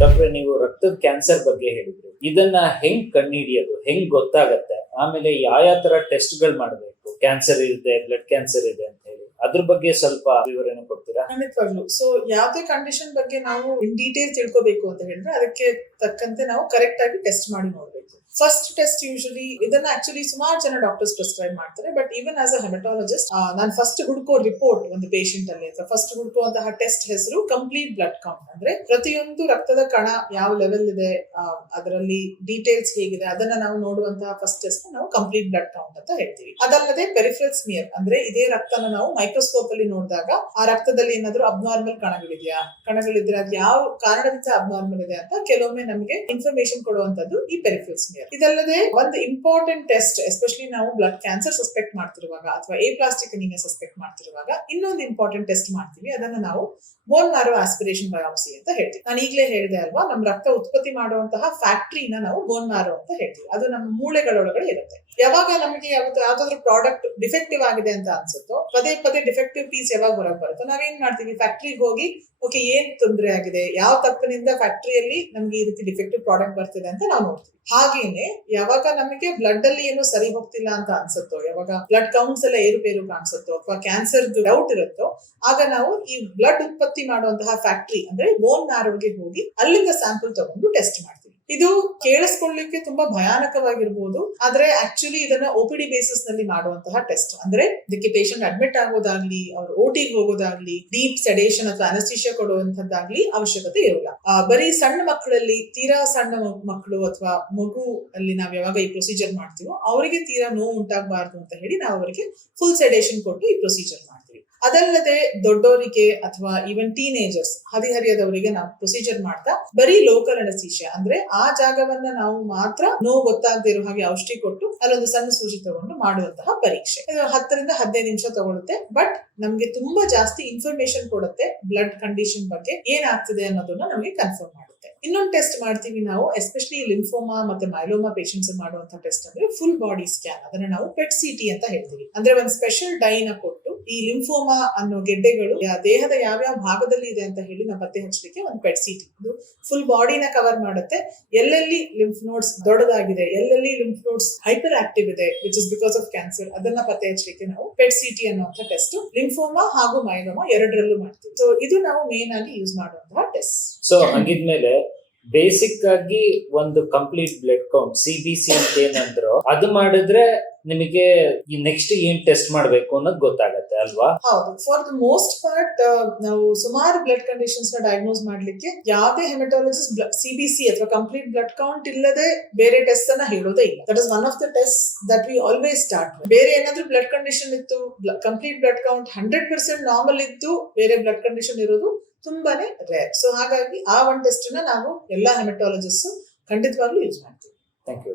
ಡಾಕ್ಟ್ರೆ, ನೀವು ರಕ್ತದ ಕ್ಯಾನ್ಸರ್ ಬಗ್ಗೆ ಹೇಳಿದ್ರು. ಇದನ್ನ ಹೆಂಗ್ ಕಂಡುಹಿಡಿಯೋದು? ಹೆಂಗ್ ಗೊತ್ತಾಗತ್ತೆ? ಆಮೇಲೆ ಯಾವ ಯಾವ ತರ ಟೆಸ್ಟ್ಗಳು ಮಾಡಬೇಕು? ಕ್ಯಾನ್ಸರ್ ಇದೆ ಬ್ಲಡ್ ಕ್ಯಾನ್ಸರ್ ಇದೆ ಅಂತ ಹೇಳಿ. ಅದ್ರ ಬಗ್ಗೆ ಸ್ವಲ್ಪ ವಿವರಣೆ ಕೊಡ್ತೀರಾ? ಖಂಡಿತವಾಗ್ಲು. ಸೊ ಯಾವ್ದೇ ಕಂಡೀಷನ್ ಬಗ್ಗೆ ನಾವು ಇನ್ ಡೀಟೇಲ್ ತಿಳ್ಕೋಬೇಕು ಅಂತ ಹೇಳಿದ್ರೆ ಅದಕ್ಕೆ ತಕ್ಕಂತೆ ನಾವು ಕರೆಕ್ಟ್ ಆಗಿ ಟೆಸ್ಟ್ ಮಾಡಿ ನೋಡ್ಬೇಕು. ಫಸ್ಟ್ ಟೆಸ್ಟ್ ಯೂಶಲಿ ಇದನ್ನ ಆಕ್ಚುಲಿ ಸುಮಾರು ಜನ ಡಾಕ್ಟರ್ಸ್ ಪ್ರಿಸ್ಕ್ರೈಬ್ ಮಾಡ್ತಾರೆ but even as a haematologist ನಾನು ಫಸ್ಟ್ ಹುಡುಕೋ ರಿಪೋರ್ಟ್ ಒಂದು ಪೇಷಂಟ್ ಅಲ್ಲಿ ಅಥವಾ ಫಸ್ಟ್ ಹುಡುಕುವಂತಹ ಟೆಸ್ಟ್ ಹೆಸರು ಕಂಪ್ಲೀಟ್ ಬ್ಲಡ್ ಕೌಂಟ್ ಅಂದ್ರೆ ಪ್ರತಿಯೊಂದು ರಕ್ತದ ಕಣ ಯಾವ ಲೆವೆಲ್ ಇದೆ ಅದರಲ್ಲಿ ಡೀಟೇಲ್ಸ್ ಹೇಗಿದೆ, ಅದನ್ನ ನಾವು ನೋಡುವಂತಹ ಫಸ್ಟ್ ಟೆಸ್ಟ್ ನಾವು ಕಂಪ್ಲೀಟ್ ಬ್ಲಡ್ ಕೌಂಟ್ ಅಂತ ಹೇಳ್ತೀವಿ. ಅದಲ್ಲದೆ ಪೆರಿಫ್ರಲ್ ಸ್ಮಿಯರ್ ಅಂದ್ರೆ ಇದೇ ರಕ್ತನ ನಾವು ಮೈಕ್ರೋಸ್ಕೋಪ್ ಅಲ್ಲಿ ನೋಡಿದಾಗ ಆ ರಕ್ತದಲ್ಲಿ ಏನಾದರೂ ಅಬ್ನಾರ್ಮಲ್ ಕಣಗಳಿದೆಯಾ? ಕಣಗಳಿದ್ರೆ ಅದು ಯಾವ ಕಾರಣದಿಂದ ಅಬ್ನಾರ್ಮಲ್ ಇದೆ ಅಂತ ಕೆಲವೊಮ್ಮೆ ನಮಗೆ ಇನ್ಫಾರ್ಮೇಶನ್ ಕೊಡುವಂತದ್ದು ಈ ಪೆರಿಫ್ರಲ್ ಸ್ಮಿಯರ್ ಇದಲ್ಲದೆ ಒಂದು ಇಂಪಾರ್ಟೆಂಟ್ ಟೆಸ್ಟ್ ಎಸ್ಪೆಷಲಿ ನಾವು ಬ್ಲಡ್ ಕ್ಯಾನ್ಸರ್ ಸಸ್ಪೆಕ್ಟ್ ಮಾಡ್ತಿರುವಾಗ ಅಥವಾ ಎ ಪ್ಲಾಸ್ಟಿಕ್ ಅನಿಮಿಯಾ ಸಸ್ಪೆಕ್ಟ್ ಮಾಡ್ತಿರುವಾಗ ಇನ್ನೊಂದು ಇಂಪಾರ್ಟೆಂಟ್ ಟೆಸ್ಟ್ ಮಾಡ್ತೀವಿ. ಅದನ್ನ ನಾವು ಬೋನ್ ಮ್ಯಾರೋ ಆಸ್ಪಿರೇಷನ್ ಬಯಾಪ್ಸಿ ಅಂತ ಹೇಳ್ತೀವಿ. ನಾನು ಈಗಲೇ ಹೇಳಿದೆ ಅಲ್ವಾ ನಮ್ಮ ರಕ್ತ ಉತ್ಪತ್ತಿ ಮಾಡುವಂತಹ ಫ್ಯಾಕ್ಟ್ರಿನ ನಾವು ಬೋನ್ ಮ್ಯಾರೋ ಅಂತ ಹೇಳ್ತೀವಿ. ಅದು ನಮ್ಮ ಮೂಳೆಗಳೊಳಗಡೆ ಇರುತ್ತೆ. ಯಾವಾಗ ನಮಗೆ ಯಾವತ್ತು ಯಾವ್ದಾದ್ರು ಪ್ರಾಡಕ್ಟ್ ಡಿಫೆಕ್ಟಿವ್ ಆಗಿದೆ ಅಂತ ಅನ್ಸುತ್ತೋ, ಪದೇ ಪದೇ ಡಿಫೆಕ್ಟಿವ್ ಪೀಸ್ ಯಾವಾಗ ಹೊರಗೆ ಬರುತ್ತೋ, ನಾವೇನ್ ಮಾಡ್ತೀವಿ? ಫ್ಯಾಕ್ಟ್ರಿಗೆ ಹೋಗಿ ಓಕೆ ಏನ್ ತೊಂದರೆ ಆಗಿದೆ? ಯಾವ ತಪ್ಪಿನಿಂದ ಫ್ಯಾಕ್ಟ್ರಿಯಲ್ಲಿ ನಮ್ಗೆ ಈ ರೀತಿ ಡಿಫೆಕ್ಟಿವ್ ಪ್ರಾಡಕ್ಟ್ ಬರ್ತಿದೆ ಅಂತ ನಾವು ನೋಡ್ತೀವಿ. ಹಾಗೇನೆ ಯಾವಾಗ ನಮಗೆ ಬ್ಲಡ್ ಅಲ್ಲಿ ಏನೋ ಸರಿ ಹೋಗ್ತಿಲ್ಲ ಅಂತ ಅನ್ಸುತ್ತೋ, ಯಾವಾಗ ಬ್ಲಡ್ ಕೌಂಟ್ಸ್ ಎಲ್ಲ ಏರುಪೇರು ಕಾಣಿಸುತ್ತೋ ಅಥವಾ ಕ್ಯಾನ್ಸರ್ ಡೌಟ್ ಇರುತ್ತೋ, ಆಗ ನಾವು ಈ ಬ್ಲಡ್ ಉತ್ಪತ್ತಿ ಮಾಡುವಂತಹ ಫ್ಯಾಕ್ಟ್ರಿ ಅಂದ್ರೆ ಬೋನ್ ಮ್ಯಾರೋಗೆ ಹೋಗಿ ಅಲ್ಲಿಂದ ಸ್ಯಾಂಪಲ್ ತಗೊಂಡು ಟೆಸ್ಟ್ ಮಾಡ್ತೀವಿ. ಇದು ಕೇಳಿಸ್ಕೊಳ್ಳಿಕ್ಕೆ ತುಂಬಾ ಭಯಾನಕವಾಗಿರ್ಬೋದು. ಆದ್ರೆ ಆಕ್ಚುಲಿ ಇದನ್ನ ಒಪಿಡಿ ಬೇಸಿಸ್ನಲ್ಲಿ ಮಾಡುವಂತಹ ಟೆಸ್ಟ್ ಅಂದ್ರೆ ಇದಕ್ಕೆ ಪೇಷಂಟ್ ಅಡ್ಮಿಟ್ ಆಗೋದಾಗ್ಲಿ, ಅವ್ರ ಓಟಿಗೆ ಹೋಗೋದಾಗ್ಲಿ ಡೀಪ್ ಸೆಡೇಷನ್ ಅಥವಾ ಅನಸ್ಟಿಷಿಯಾ ಕೊಡುವಂತದ್ದಾಗ್ಲಿ ಅವಶ್ಯಕತೆ ಇರೋಲ್ಲ. ಬರೀ ಸಣ್ಣ ಮಕ್ಕಳಲ್ಲಿ ತೀರಾ ಸಣ್ಣ ಮಕ್ಕಳು ಅಥವಾ ಮಗು ಅಲ್ಲಿ ನಾವ್ ಯಾವಾಗ ಈ ಪ್ರೊಸೀಜರ್ ಮಾಡ್ತೀವೋ, ಅವರಿಗೆ ತೀರಾ ನೋವು ಉಂಟಾಗಬಾರ್ದು ಅಂತ ಹೇಳಿ ನಾವು ಅವರಿಗೆ ಫುಲ್ ಸೆಡೇಷನ್ ಕೊಟ್ಟು ಈ ಪ್ರೊಸೀಜರ್ ಮಾಡ್ತೀವಿ. ಅದಲ್ಲದೆ ದೊಡ್ಡವರಿಗೆ ಅಥವಾ ಈವನ್ ಟೀನೇಜರ್ಸ್ ಹದಿಹರಿಯದವರಿಗೆ ನಾವು ಪ್ರೊಸೀಜರ್ ಮಾಡ್ತಾ ಬರೀ ಲೋಕಲ್ ಅನಸ್ತೀಶಿಯಾ ಅಂದ್ರೆ ಆ ಜಾಗವನ್ನ ನಾವು ಮಾತ್ರ ನೋವು ಗೊತ್ತಾಗದೇ ಇರೋ ಹಾಗೆ ಔಷಧಿ ಕೊಟ್ಟು ಅಲ್ಲೊಂದು ಸಣ್ಣ ಸೂಜಿ ತಗೊಂಡು ಮಾಡುವಂತಹ ಪರೀಕ್ಷೆ. ಹತ್ತರಿಂದ ಹದಿನೈದು ನಿಮಿಷ ತಗೊಳುತ್ತೆ ಬಟ್ ನಮ್ಗೆ ತುಂಬಾ ಜಾಸ್ತಿ ಇನ್ಫಾರ್ಮೇಶನ್ ಕೊಡುತ್ತೆ ಬ್ಲಡ್ ಕಂಡೀಷನ್ ಬಗ್ಗೆ ಏನಾಗ್ತಿದೆ ಅನ್ನೋದನ್ನ ನಮಗೆ ಕನ್ಫರ್ಮ್ ಮಾಡುತ್ತೆ. ಇನ್ನೊಂದು ಟೆಸ್ಟ್ ಮಾಡ್ತೀವಿ ನಾವು ಎಸ್ಪೆಷಲಿ ಲಿಂಫೋಮಾ ಮತ್ತೆ ಮೈಲೋಮಾ ಪೇಷಂಟ್ಸ್ ಮಾಡುವಂತಹ ಟೆಸ್ಟ್ ಅಂದ್ರೆ ಫುಲ್ ಬಾಡಿ ಸ್ಕ್ಯಾನ್ ಅದನ್ನ ನಾವು ಪೆಟ್ ಸಿಟಿ ಅಂತ ಹೇಳ್ತೀವಿ. ಅಂದ್ರೆ ಒಂದು ಸ್ಪೆಷಲ್ ಡೈನ ಕೊಟ್ಟು ಈ ಲಿಂಫೋಮಾ ಅನ್ನೋ ಗೆಡ್ಡೆಗಳು ದೇಹದ ಯಾವ್ಯಾವ ಭಾಗದಲ್ಲಿ ಇದೆ ಅಂತ ಹೇಳಿ ನಾವು ಪತ್ತೆ ಹಚ್ಚಲಿಕ್ಕೆ ಒಂದು ಪೆಟ್ ಸಿಟಿ ಇದು ಫುಲ್ ಬಾಡಿನ ಕವರ್ ಮಾಡುತ್ತೆ. ಎಲ್ಲೆಲ್ಲಿ ಲಿಂಫ್ ನೋಡ್ಸ್ ದೊಡ್ಡದಾಗಿದೆ, ಎಲ್ಲೆಲ್ಲಿ ಲಿಂಫ್ ನೋಡ್ಸ್ ಹೈಪರ್ ಆಕ್ಟಿವ್ ಇದೆ which is because of cancer ಅದನ್ನ ಪತ್ತೆ ಹಚ್ಚಲಿಕ್ಕೆ ನಾವು ಪೆಟ್ ಸಿಟಿ ಅನ್ನುವಂಥ ಟೆಸ್ಟ್ ಲಿಂಫೋಮಾ ಹಾಗೂ ಮೈಲೋಮಾ ಎರಡರಲ್ಲೂ ಮಾಡ್ತೀವಿ. ಸೊ ಇದು ನಾವು ಮೇನ್ ಆಗಿ ಯೂಸ್ ಮಾಡುವಂತಹ ಟೆಸ್ಟ್ ಸೊ ಹಂಗಿದ್ಮೇಲೆ ಬೇಸಿಕ್ ಆಗಿ ಒಂದು complete blood count C B C ಅಂತ ಏನಂದ್ರು, ಅದು ಮಾಡಿದ್ರೆ ನಿಮಗೆ ನೆಕ್ಸ್ಟ್ ಏನ್ ಟೆಸ್ಟ್ ಮಾಡಬೇಕು ಅನ್ನೋದು ಗೊತ್ತಾಗತ್ತೆ, ಅಲ್ವಾ? ಹೌದು. ಫಾರ್ ದ ಮೋಸ್ಟ್ ಪಾರ್ಟ್ ನಾವು ಸುಮಾರು ಬ್ಲಡ್ ಕಂಡೀಷನ್ಸ್ನ ಡಯಾಗ್ನೋಸ್ ಮಾಡ್ಲಿಕ್ಕೆ ಯಾವುದೇ ಹೆಮಟಾಲಜಿಸ್ಟ್ ಸಿ ಬಿ ಸಿ ಅಥವಾ ಕಂಪ್ಲೀಟ್ ಬ್ಲಡ್ ಕೌಂಟ್ ಇಲ್ಲದೆ ಬೇರೆ ಟೆಸ್ಟ್ ಅನ್ನ ಹೇಳೋದೇ ಇಲ್ಲ. That is one of the test that we always start ಬೇರೆ ಏನಾದ್ರೂ ಬ್ಲಡ್ ಕಂಡೀಷನ್ ಇತ್ತು complete blood count hundred percent normal ಇದ್ದು ಬೇರೆ ಬ್ಲಡ್ ಕಂಡೀಷನ್ ಇರೋದು ತುಂಬಾನೇ ರೇರ್ ಸೊ ಹಾಗಾಗಿ ಆ ಒಂದು ಟೆಸ್ಟ್ ನಾವು ಎಲ್ಲಾ ಹೆಮಟಾಲಜಿಸ್ಟ್ ಖಂಡಿತವಾಗ್ಲೂ ಯೂಸ್ ಮಾಡ್ತೀವಿ. Thank you